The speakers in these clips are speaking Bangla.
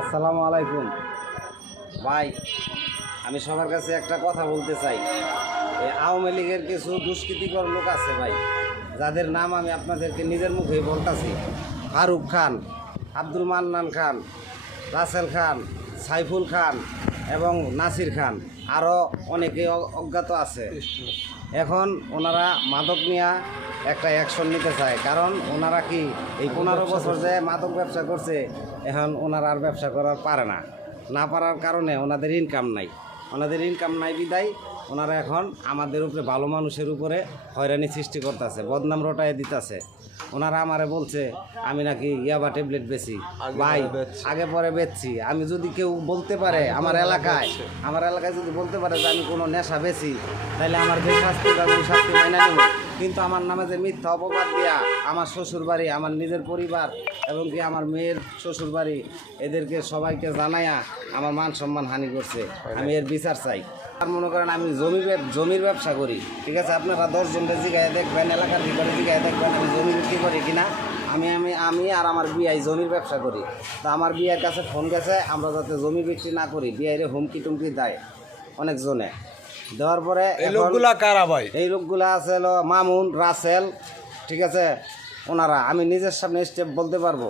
আসসালামু আলাইকুম ভাই, আমি সবার কাছে একটা কথা বলতে চাই। এই আওয়ামী লীগের কিছু দুষ্কৃতিকর লোক আছে ভাই, যাদের নাম আমি আপনাদেরকে নিজের মুখেই বলতেছি। ফারুক খান, আব্দুল মান্নান খান, রাসেল খান, সাইফুল খান এবং নাসির খান, আরও অনেকে অজ্ঞাত আছে। এখন ওনারা মাদক নিয়ে একটা অ্যাকশন নিতে চায়, কারণ ওনারা কি এই 15 বছর যে মাদক ব্যবসা করছে, এখন ওনারা আর ব্যবসা করার পারে না পারার কারণে ওনাদের ইনকাম নাই বিদায় ওনারা এখন আমাদের উপরে, ভালো মানুষের উপরে হয়রানি সৃষ্টি করতেছে, বদনাম রটায় দিতেছে। ওনারা আমারে বলছে আমি নাকি ইয়াবা ট্যাবলেট বেচি। ভাই, আগে পরে বেচছি। আমি যদি কেউ বলতে পারে আমার এলাকায় যদি বলতে পারে যে আমি কোনো নেশা বেচি, তাহলে আমার যে শাস্তি পাবে ওই শাস্তি মাইনা নেব। কিন্তু আমার নামে যে মিথ্যা অপবাদ দিয়া আমার শ্বশুর বাড়ি, আমার নিজের পরিবার এবং কি আমার মেয়ের শ্বশুর বাড়ি, এদেরকে সবাইকে জানাইয়া আমার মান সম্মান হানি করছে, আমি এর বিচার চাই। আর মনে করেন আমি জমির ব্যবসা করি, ঠিক আছে, আপনারা 10 জনকে জিগায় দেখবেন, এলাকার ভিতরে জিগায় দেখবেন আমি জমি বিক্রি করি কিনা। আমি আর আমার বিআই জমির ব্যবসা করি। তো আমার বিয়ের কাছে ফোন গেছে আমরা যাতে জমি বিক্রি না করি, বিআইরে হুমকি টুমকি দেয় অনেকজনে। দেওয়ার পরে এই লোকগুলা কারা ভাই? এই লোকগুলা আছে হলো মামুন, রাসেল, ঠিক আছে। ওনারা আমি নিজের সামনে স্টেপ বলতে পারবো,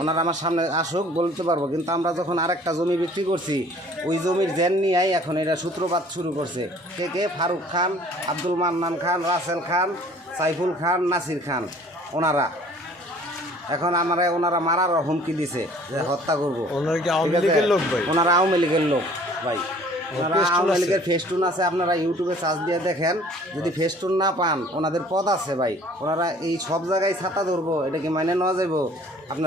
ওনারা আমার সামনে আসুক বলতে পারবো। কিন্তু আমরা যখন আরেকটা জমি বিক্রি করছি, ওই জমির জেন নিয়েই এখন এটা সূত্রপাত শুরু করছে। কে ফারুক খান, আব্দুল মান্নান খান, রাসেল খান, সাইফুল খান, নাসির খান, ওনারা এখন ওনারা মারার হুমকি দিছে যে হত্যা করবো। ওনারা কি আওয়ামী লীগের লোক ভাই? ওনারা আওয়ামী লীগের লোক ভাই। আওয়ামী লীগের ফেস্টুন আছে, আপনারা ইউটিউবে সার্চ দিয়ে দেখেন। যদি ফেস্টুন না পান, ওনাদের পদ আছে ভাই। ওনারা এই সব জায়গায় ছাতা ধরবো, এটা কি মানে নেওয়া যাবো? আপনার